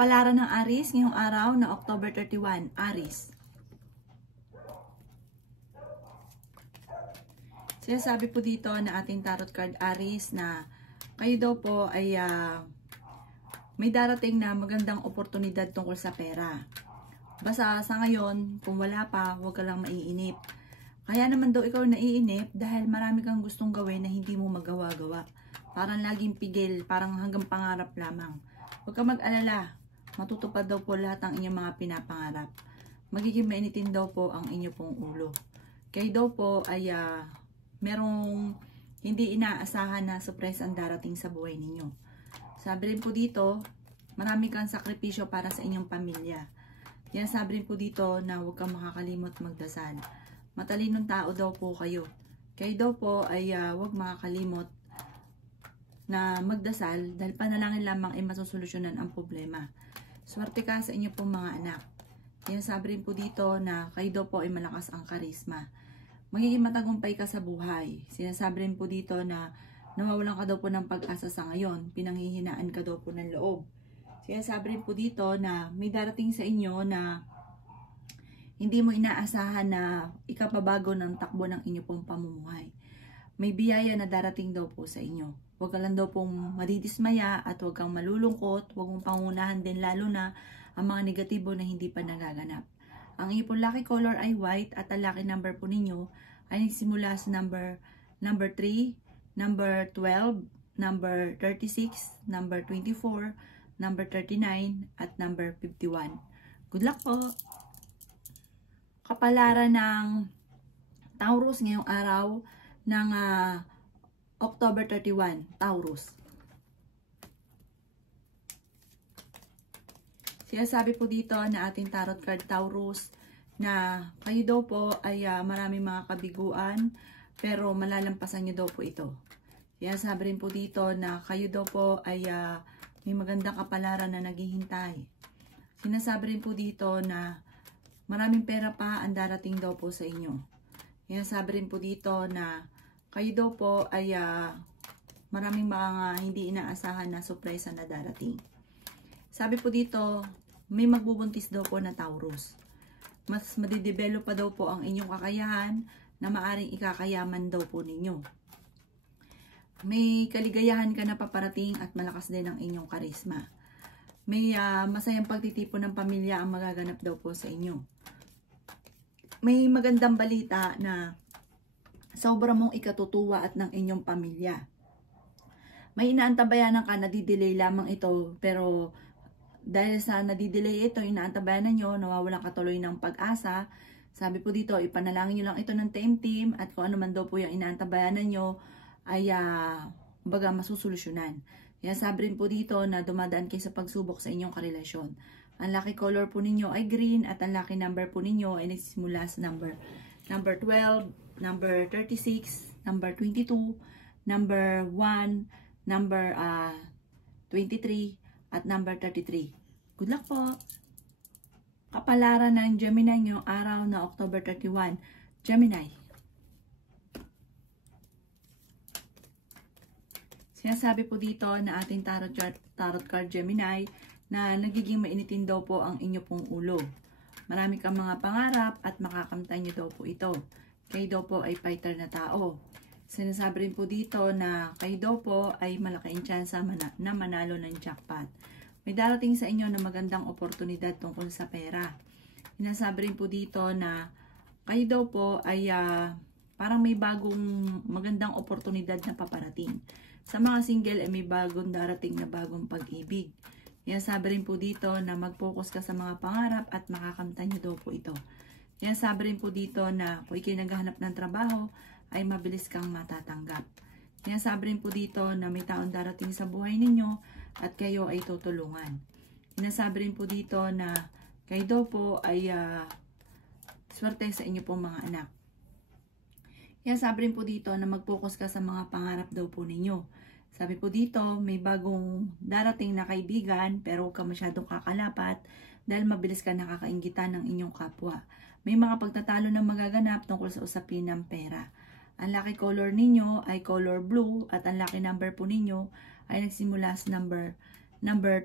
Kapalaran ng Aries ngayong araw na October 31. Aries. Sinasabi po dito na ating tarot card Aries na kayo daw po ay may darating na magandang oportunidad tungkol sa pera. Basta sa ngayon, kung wala pa, huwag ka lang maiinip. Kaya naman daw ikaw naiinip dahil marami kang gustong gawin na hindi mo magawa-gawa. Parang laging pigil, parang hanggang pangarap lamang. Huwag ka mag-alala, matutupad daw po lahat ng inyong mga pinapangarap. Magiging mainitin daw po ang inyo pong ulo. Kayo daw po ay merong hindi inaasahan na surprise ang darating sa buhay ninyo. Sabi rin po dito, marami kang sakripisyo para sa inyong pamilya. Yan sabi rin po dito na huwag kang makakalimot magdasal. Matalinong tao daw po kayo. Kayo daw po ay huwag makakalimot na magdasal dahil panalangin lamang ay masusolusyonan ang problema. Swerte ka sa inyo pong mga anak. Yan sabi rin po dito na kayo daw po ay malakas ang karisma. Magiging matagumpay ka sa buhay. Sinasabi rin po dito na nawawalan ka daw po ng pag-asa sa ngayon. Pinanghihinaan ka daw po ng loob. Sinasabi rin po dito na may darating sa inyo na hindi mo inaasahan na ikapabago ng takbo ng inyo pong pamumuhay. May biyaya na darating daw po sa inyo. Huwag ka lang daw pong madidismaya at huwag kang malulungkot. Huwag mong pangunahan din lalo na ang mga negatibo na hindi pa nagaganap. Ang inyong pong lucky color ay white at ang lucky number po ninyo ay nagsimula sa number 3, number 12, number 36, number 24, number 39, at number 51. Good luck po! Kapalaran ng Taurus ngayong araw ng October 31, Taurus. Sinasabi po dito na ating tarot card Taurus na kayo daw po ay maraming mga kabiguan pero malalampasan nyo daw po ito. Sinasabi rin po dito na kayo daw po ay may magandang kapalaran na naghihintay. Sinasabi rin po dito na maraming pera pa ang darating daw po sa inyo. Sinasabi rin po dito na kayo daw po ay maraming mga hindi inaasahan na surprise na darating. Sabi po dito, may magbubuntis daw po na Taurus. Mas madidevelop pa daw po ang inyong kakayahan na maaring ikakayaman daw po ninyo. May kaligayahan ka na paparating at malakas din ang inyong karisma. May masayang pagtitipon ng pamilya ang magaganap daw po sa inyo. May magandang balita na sobra mong ikatutuwa at ng inyong pamilya. May inaantabayanan ka na didelay lamang ito pero dahil sa nadidelay ito, inaantabayanan nyo, nawawalan ka tuloy ng pag-asa. Sabi po dito, ipanalangin nyo lang ito ng team at kung ano man daw po yung inaantabayanan nyo ay baga masusolusyonan. Kaya sabi rin po dito na dumadaan kayo sa pagsubok sa inyong karelasyon. Ang lucky color po ninyo ay green at ang lucky number po ninyo ay nagsisimula sa number 12, number 36, number 22, number 1, number 23, at number 33. Good luck po! Kapalaran ng Gemini ngayong araw na October 31. Gemini. Sinasabi po dito na ating tarot card Gemini na nagiging mainitin daw po ang inyo pong ulo. Marami kang mga pangarap at makakamtan nyo daw po ito. Kayo daw po ay fighter na tao. Sinasabi rin po dito na kayo daw po ay malaking tsansa na manalo ng jackpot. May darating sa inyo na magandang oportunidad tungkol sa pera. Sinasabi rin po dito na kayo daw po ay parang may bagong magandang oportunidad na paparating. Sa mga single ay may bagong darating na bagong pag-ibig. Sinasabi rin po dito na mag-focus ka sa mga pangarap at makakamtan nyo daw po ito. Sinasabi rin po dito na kung ikay naghahanap ng trabaho, ay mabilis kang matatanggap. Sinasabi rin po dito na may taong darating sa buhay ninyo at kayo ay tutulungan. Sinasabi rin po dito na kayo daw po ay swerte sa inyo pong mga anak. Sinasabi rin po dito na mag-focus ka sa mga pangarap daw po ninyo. Sabi po dito, may bagong darating na kaibigan pero huwag ka masyadong kakalapat dahil mabilis ka nakakainggitan ng inyong kapwa. May mga pagtatalo na magaganap tungkol sa usapin ng pera. Ang lucky color ninyo ay color blue at ang lucky number po ninyo ay nagsimula sa number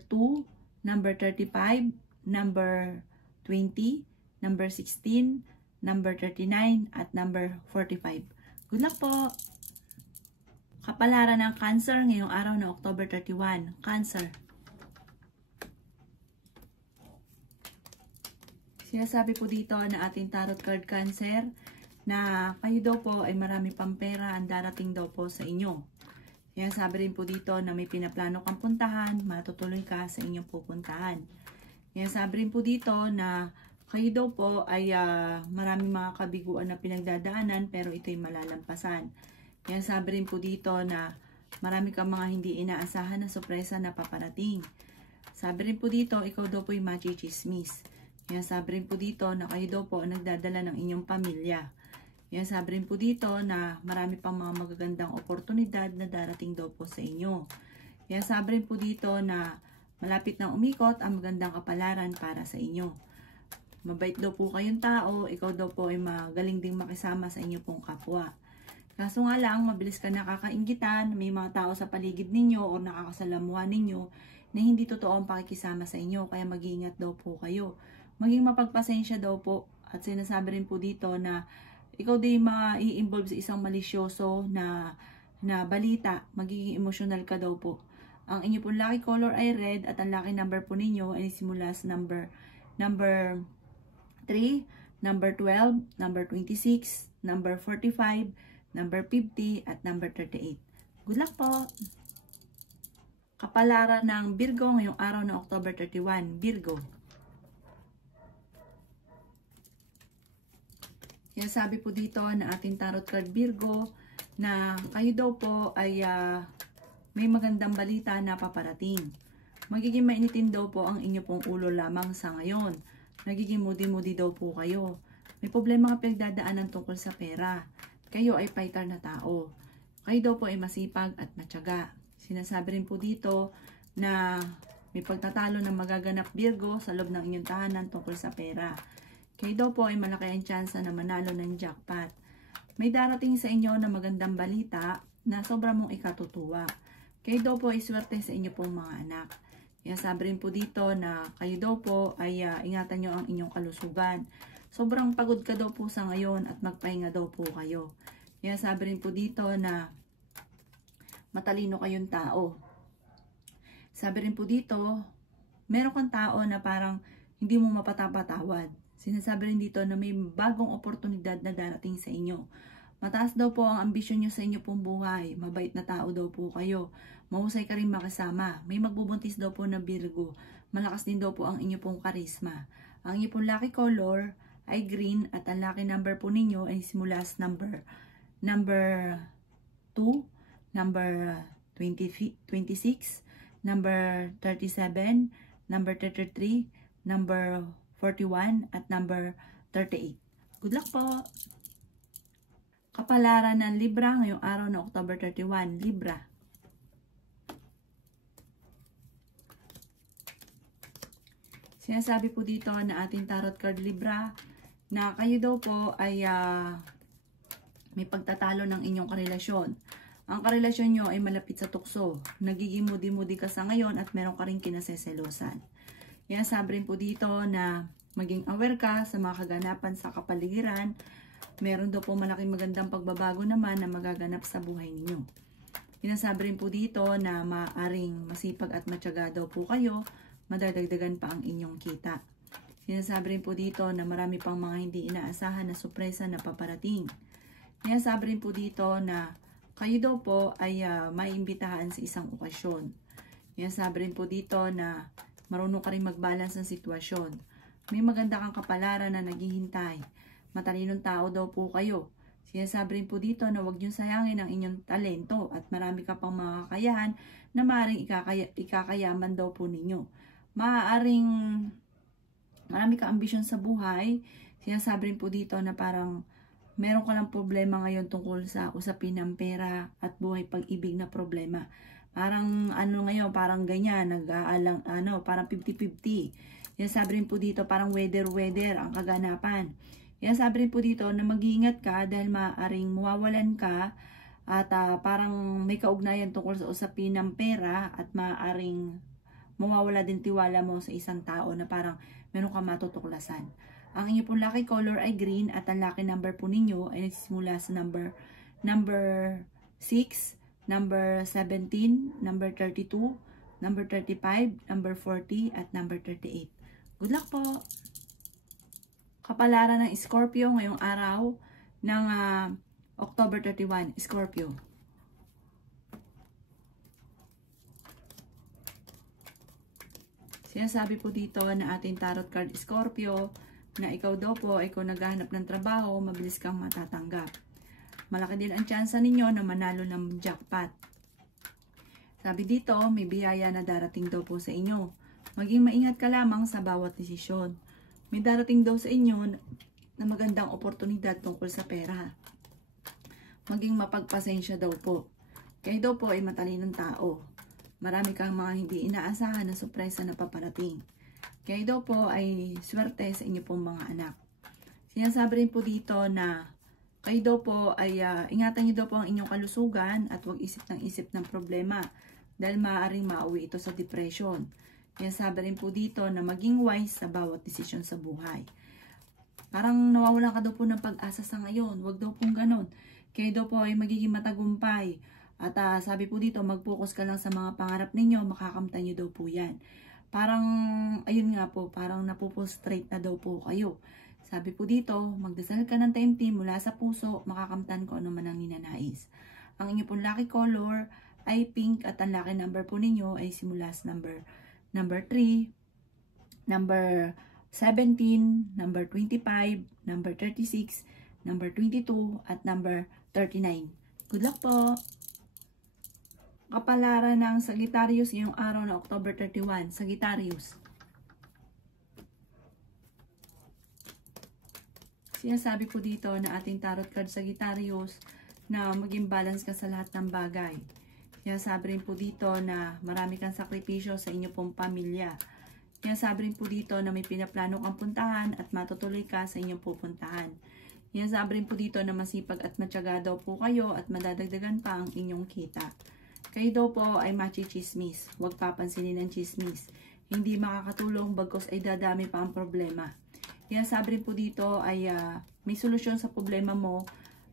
2, number 35, number 20, number 16, number 39, at number 45. Good luck po! Kapalaran ng Cancer ngayong araw na October 31. Cancer. Sinasabi po dito na ating tarot card Cancer na kayo daw po ay marami pang pera ang darating daw po sa inyo. Sinasabi rin po dito na may pinaplano kang puntahan, matutuloy ka sa inyong pupuntahan. Sinasabi rin po dito na kayo daw po ay maraming mga kabiguan na pinagdadaanan pero ito'y malalampasan. Sinasabi rin po dito na marami kang mga hindi inaasahan na sorpresa na paparating. Sabi rin po dito, ikaw daw po ay machichismis. Sabi rin po dito na kayo daw po ang nagdadala ng inyong pamilya. Sabi rin po dito na marami pang mga magagandang oportunidad na darating daw po sa inyo. Sabi rin po dito na malapit nang umikot ang magandang kapalaran para sa inyo. Mabait daw po kayong tao, ikaw daw po ay magaling ding makisama sa inyo pong kapwa. Kaso nga lang, mabilis ka nakakainggitan, may mga tao sa paligid ninyo o nakakasalamuhan ninyo na hindi totoo ang pakikisama sa inyo, kaya mag-iingat daw po kayo. Maging mapagpasensya daw po, at sinasabi rin po dito na ikaw din ma-i-involve sa isang malisyoso na balita, magiging emotional ka daw po. Ang inyo pong lucky color ay red at ang lucky number po ninyo ay simula sa number 3, number 12, number 26, number 45, number 50, at number 38. Good luck po! Kapalaran ng Virgo ngayong araw na October 31. Virgo. Sabi po dito na ating tarot card Virgo na kayo daw po ay may magandang balita na paparating. Magiging mainitin daw po ang inyo pong ulo lamang sa ngayon. Nagiging moody-moody daw po kayo. May problema ka pinagdadaanan tungkol sa pera. Kayo ay fighter na tao. Kayo daw po ay masipag at matyaga. Sinasabi rin po dito na may pagtatalo na magaganap Virgo sa loob ng inyong tahanan tungkol sa pera. Kayo daw po ay malaki ang tsansa na manalo ng jackpot. May darating sa inyo na magandang balita na sobrang mong ikatutuwa. Kayo daw po ay swerte sa inyo pong mga anak. Sabi rin po dito na kayo daw po ay ingatan nyo ang inyong kalusugan. Sobrang pagod ka daw po sa ngayon at magpahinga daw po kayo. Sabi rin po dito na matalino kayong tao. Sabi rin po dito, meron kang tao na parang hindi mo mapatapatawad. Sinasabi rin dito na may bagong oportunidad na darating sa inyo. Mataas daw po ang ambisyon nyo sa inyo pong buhay. Mabait na tao daw po kayo. Mahusay ka rin makasama. May magbubuntis daw po na Virgo. Malakas din daw po ang inyo pong karisma. Ang inyo pong lucky color ay green at ang lucky number po ninyo ay simula sa number 2, number 26, number 37, number 33, number 41, at number 38. Good luck po! Kapalaran ng Libra ngayong araw na October 31. Libra. Sinasabi po dito na ating tarot card Libra na kayo daw po ay may pagtatalo ng inyong karelasyon. Ang karelasyon nyo ay malapit sa tukso. Nagiging moody-moody ka sa ngayon at meron ka rin kinaseselosan. Sabi rin po dito na maging aware ka sa mga kaganapan sa kapaligiran. Meron daw po malaking magandang pagbabago naman na magaganap sa buhay ninyo. Sinasabi rin po dito na maaring masipag at matyaga daw po kayo, madadagdagan pa ang inyong kita. Sinasabi rin po dito na marami pang mga hindi inaasahan na sorpresa na paparating. Sinasabi rin po dito na kayo daw po ay maiimbitahan sa isang okasyon. Sinasabi rin po dito na marunong ka rin mag-balance ng sitwasyon. May maganda kang kapalaran na naghihintay. Matalinong tao daw po kayo. Sinasabi rin po dito na huwag niyong sayangin ang inyong talento at marami ka pang mga kakayahan na maaaring ikakayaman daw po ninyo. Maaaring marami ka ambisyon sa buhay. Sinasabi rin po dito na parang meron ka lang problema ngayon tungkol sa usapin ng pera at buhay pag-ibig na problema. Parang ngayon, parang ganyan, nag-aalang, parang 50-50. Sinasabi rin po dito, parang weather ang kaganapan. Sabi rin po dito na mag-iingat ka dahil maaaring mawawalan ka at parang may kaugnayan tungkol sa usapin ng pera at maaaring mawawala din tiwala mo sa isang tao na parang meron ka matutuklasan. Ang inyo pong lucky color ay green at ang lucky number po ninyo ay nagsisimula sa number 6, number 17, number 32, number 35, number 40, at number 38. Good luck po! Kapalaran ng Scorpio ngayong araw ng October 31, Scorpio. Sinasabi po dito na ating tarot card Scorpio na ikaw daw po ay kung naghahanap ng trabaho, mabilis kang matatanggap. Malaki din ang tsansa ninyo na manalo ng jackpot. Sabi dito, may biyaya na darating daw po sa inyo. Maging maingat ka lamang sa bawat desisyon. May darating daw sa inyo na magandang oportunidad tungkol sa pera. Maging mapagpasensya daw po. Kayo daw po ay matalinong tao. Marami kang mga hindi inaasahan na surpresa na paparating. Kayo daw po ay swerte sa inyo pong mga anak. Sinasabi rin po dito na kayo daw po ay ingatan niyo daw po ang inyong kalusugan at huwag isip ng problema dahil maaaring mauwi ito sa depression. Sinasabi rin po dito na maging wise sa bawat desisyon sa buhay. Parang nawawalan ka daw po ng pag-asa sa ngayon. Huwag daw pong ganon. Kayo daw po ay magiging matagumpay. At sabi po dito, mag-focus ka lang sa mga pangarap ninyo, makakamtan nyo daw po yan. Parang, ayun nga po, parang napupustrate na daw po kayo. Sabi po dito, magdasal ka ng taimtim mula sa puso, makakamtan ko ano man ang ninanais. Ang inyo pong lucky color ay pink at ang lucky number po ninyo ay simula sa number 3, number 17, number 25, number 36, number 22, at number 39. Good luck po! Kapalaran ng Sagittarius ngayong araw na October 31. Sagittarius. Sinasabi po dito na ating tarot card Sagittarius na maging balance ka sa lahat ng bagay. Sinasabi rin po dito na marami kang sakripisyo sa inyo pong pamilya. Sinasabi rin po dito na may pinaplano kang puntahan at matutuloy ka sa inyong pupuntahan. Sinasabi rin po dito na masipag at matyaga daw po kayo at madadagdagan pa ang inyong kita. Kayo daw po ay machichismis. Huwag papansinin ng chismis. Hindi makakatulong bagkos ay dadami pa ang problema. Sinasabi rin po dito ay may solusyon sa problema mo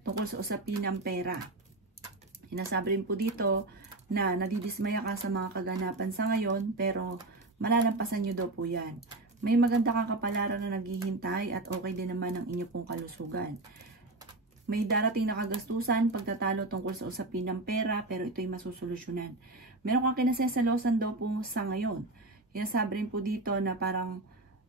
tungkol sa usapin ng pera. Sinasabi rin po dito na nadidismaya ka sa mga kaganapan sa ngayon pero malalampasan nyo daw po yan. May maganda kang kapalaran na naghihintay at okay din naman ang inyo pong kalusugan. May darating na kagastusan, pagtatalo tungkol sa usapin ng pera, pero ito'y masusolusyonan. Meron kang kinasesalosan daw po sa ngayon. Sinasabi rin po dito na parang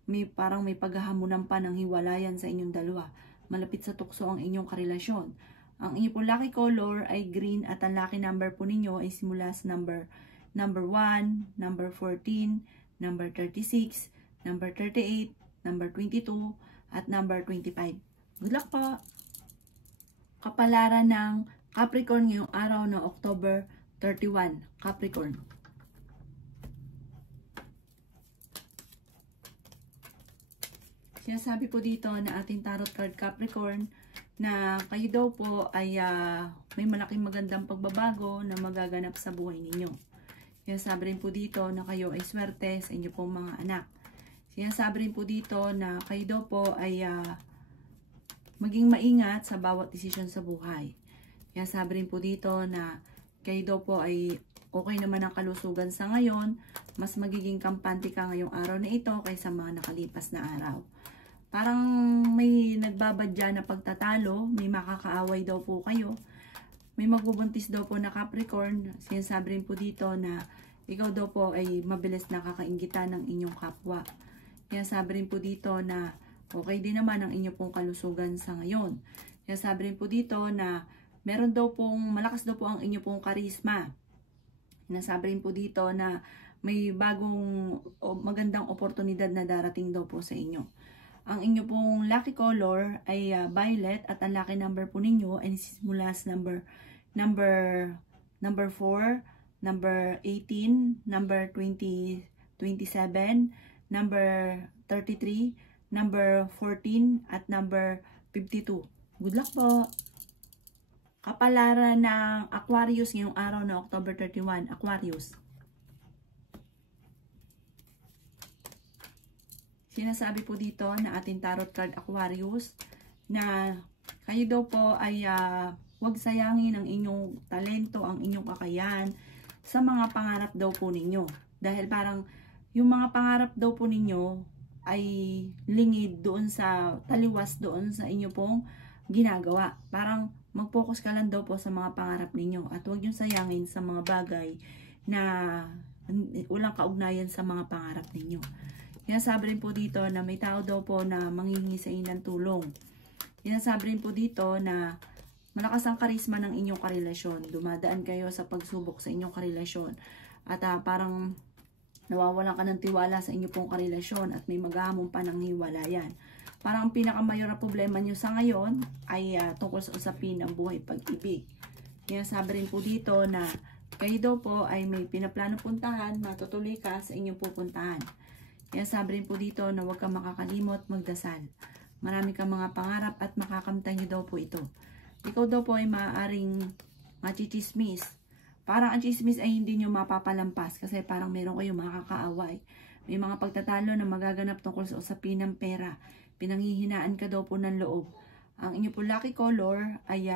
may paghahamunan pa ng hiwalayan sa inyong dalawa. Malapit sa tukso ang inyong karelasyon. Ang inyong po lucky color ay green at ang lucky number po ninyo ay simula sa number 1, number 14, number 36, number 38, number 22, at number 25. Good luck po! Kapalaran ng Capricorn ngayong araw na October 31. Capricorn. Sinasabi po dito na ating tarot card Capricorn na kayo daw po ay may malaking magandang pagbabago na magaganap sa buhay ninyo. Sinasabi rin po dito na kayo ay swerte sa inyo pong mga anak. Sinasabi rin po dito na kayo daw po ay maging maingat sa bawat desisyon sa buhay. Kaya sabi rin po dito na kayo daw po ay okay naman ang kalusugan sa ngayon, mas magiging kampante ka ngayong araw na ito kaysa mga nakalipas na araw. Parang may nagbabadya na pagtatalo, may makakaaway daw po kayo. May magbubuntis daw po na Capricorn. Sinasabi rin po dito na ikaw daw po ay mabilis nakakainggitan ng inyong kapwa. Kaya sabi rin po dito na okay din naman ang inyong pong kalusugan sa ngayon. Kaya sabi rin po dito na meron daw pong, malakas daw po ang inyong pong karisma. Sinasabi rin po dito na may bagong magandang oportunidad na darating daw po sa inyo. Ang inyong pong lucky color ay violet at ang lucky number po ninyo ay simula sa number 4, number 18, number 27, number 33, number 14, at number 52. Good luck po! Kapalaran ng Aquarius ngayong araw na October 31. Aquarius. Sinasabi po dito na ating tarot card Aquarius na kayo daw po ay huwag sayangin ang inyong talento, ang inyong kakayahan sa mga pangarap daw po ninyo. Dahil parang yung mga pangarap daw po ninyo ay lingid doon sa taliwas doon sa inyo pong ginagawa. Parang mag-focus ka lang daw po sa mga pangarap ninyo at huwag yung sayangin sa mga bagay na walang kaugnayan sa mga pangarap ninyo. Sinasabi rin po dito na may tao daw po na manghihingi sa inyo ng tulong. Sinasabi rin po dito na malakas ang karisma ng inyong karelasyon. Dumadaan kayo sa pagsubok sa inyong karelasyon. At parang nawawalan ka ng tiwala sa inyong pong karelasyon at may maghahamon pa ng hiwalayan. Parang ang pinakamayor na problema nyo sa ngayon ay tungkol sa usapin ng buhay pag-ibig. Sinasabi rin po dito na kayo daw po ay may pinaplano puntahan, matutuloy ka sa inyong pupuntahan. Sinasabi rin po dito na huwag kang makakalimot magdasal. Marami kang mga pangarap at makakamtan nyo daw po ito. Ikaw daw po ay maaaring machichismis. Parang ang chismis ay hindi nyo mapapalampas kasi parang meron kayong makakaaway. May mga pagtatalo na magaganap tungkol sa usapin ng pera. Pinanghihinaan ka daw po ng loob. Ang inyo po lucky color ay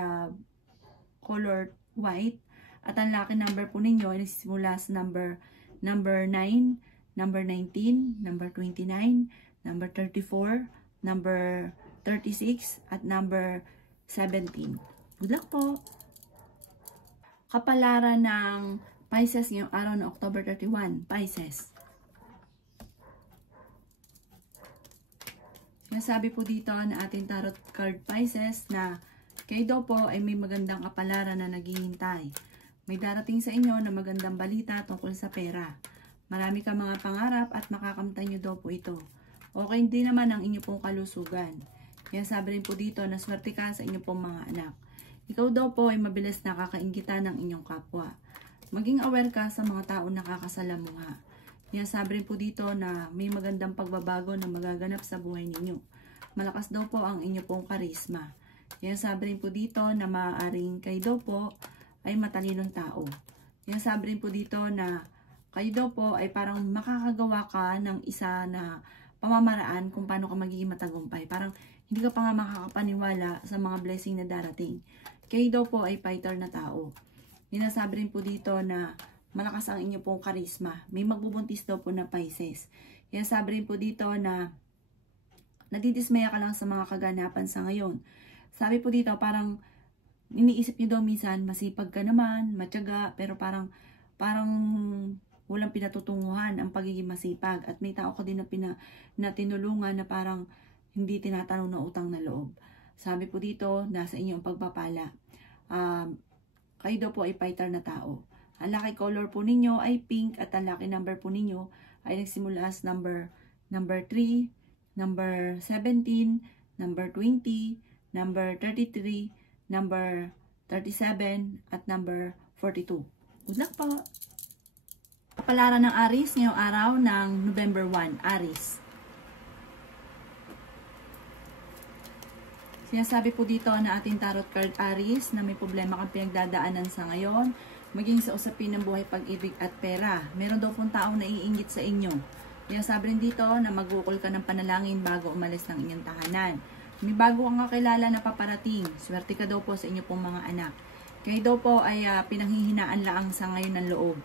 color white. At ang lucky number po ninyo ay nagsisimula sa number 9, number 19, number 29, number 34, number 36, at number 17. Good luck po! Kapalaran ng Pisces ngayong araw ng October 31. Pisces. Sinasabi po dito na ating tarot card Pisces na kayo daw po ay may magandang kapalaran na naghihintay. May darating sa inyo na magandang balita tungkol sa pera. Marami ka mga pangarap at makakamtan nyo daw po ito. Okay din naman ang inyo pong kalusugan. Kaya sabi rin po dito na swerte ka sa inyo pong mga anak. Ikaw daw po ay mabilis nakakainggitan ng inyong kapwa. Maging aware ka sa mga taong nakakasalamuha. Kaya sabi rin po dito na may magandang pagbabago na magaganap sa buhay ninyo. Malakas daw po ang inyo pong karisma. Kaya sabi rin po dito na maaaring kayo daw po ay matalinong tao. Kaya sabi rin po dito na kayo daw po ay parang makakagawa ka ng isa na pamamaraan kung paano ka magiging matagumpay. Parang hindi ka pa nga makakapaniwala sa mga blessing na darating. Kayo daw po ay fighter na tao. Sinasabi rin po dito na malakas ang inyo pong karisma. May magbubuntis daw po na Pisces. Kaya sabi rin po dito na nadidismaya ka lang sa mga kaganapan sa ngayon. Sabi po dito parang iniisip nyo daw minsan masipag ka naman, matyaga, pero parang walang pinatutunguhan ang pagiging masipag. At may tao ka din na tinulungan na parang hindi tinatanong na utang na loob. Sabi po dito, nasa inyong pagpapala. Kayo daw po ay fighter na tao. Ang lucky color po ninyo ay pink at ang lucky number po ninyo ay nagsimula sa number 3, number 17, number 20, number 33, number 37, at number 42. Good luck po! Kapalaran ng Aries ngayong araw ng November 1. Aries. Sinasabi po dito na ating tarot card Aries na may problema kang pinagdadaanan sa ngayon, maging sa usapin ng buhay pag-ibig at pera. Meron daw pong taong naiinggit sa inyo. Sinasabi rin dito na magukol ka ng panalangin bago umalis ng inyong tahanan. May bago kang kakilala na paparating. Swerte ka daw po sa inyo pong mga anak. Kayo daw po ay pinanghihinaan lang sa ngayon ng loob.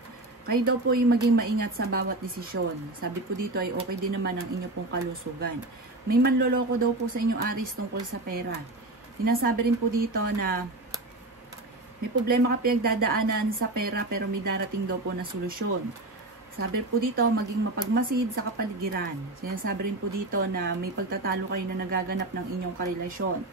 Kayo daw po ay maging maingat sa bawat desisyon. Sabi po dito ay okay din naman ang inyo pong kalusugan. May manloloko daw po sa inyong Aries tungkol sa pera. Sinasabi rin po dito na may problema ka pinagdadaanan sa pera pero may darating daw po na solusyon. Sabi po dito maging mapagmasid sa kapaligiran. Sinasabi rin po dito na may pagtatalo kayo na nagaganap ng inyong karelasyon.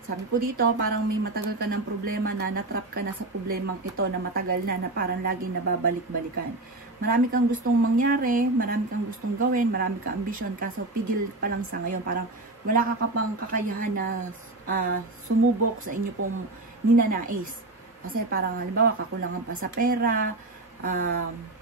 Sabi po dito, parang may matagal ka ng problema na natrap ka na sa problemang ito na matagal na parang laging nababalik-balikan. Marami kang gustong mangyari, marami kang gustong gawin, marami kang ambisyon, kaso pigil pa lang sa ngayon. Parang wala ka pang kakayahan na sumubok sa inyo pong ninanais. Kasi parang halimbawa kakulangan pa sa pera,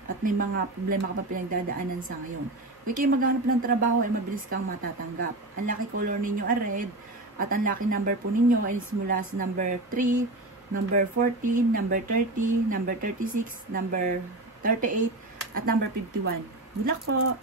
at may mga problema ka pa pinagdadaanan sa ngayon. Kung kayo maghanap ng trabaho ay mabilis kang matatanggap. Ang lucky color ninyo ay red. At ang lucky number po ninyo ay simula sa number 3, number 14, number 30, number 36, number 38, at number 51. Good luck po!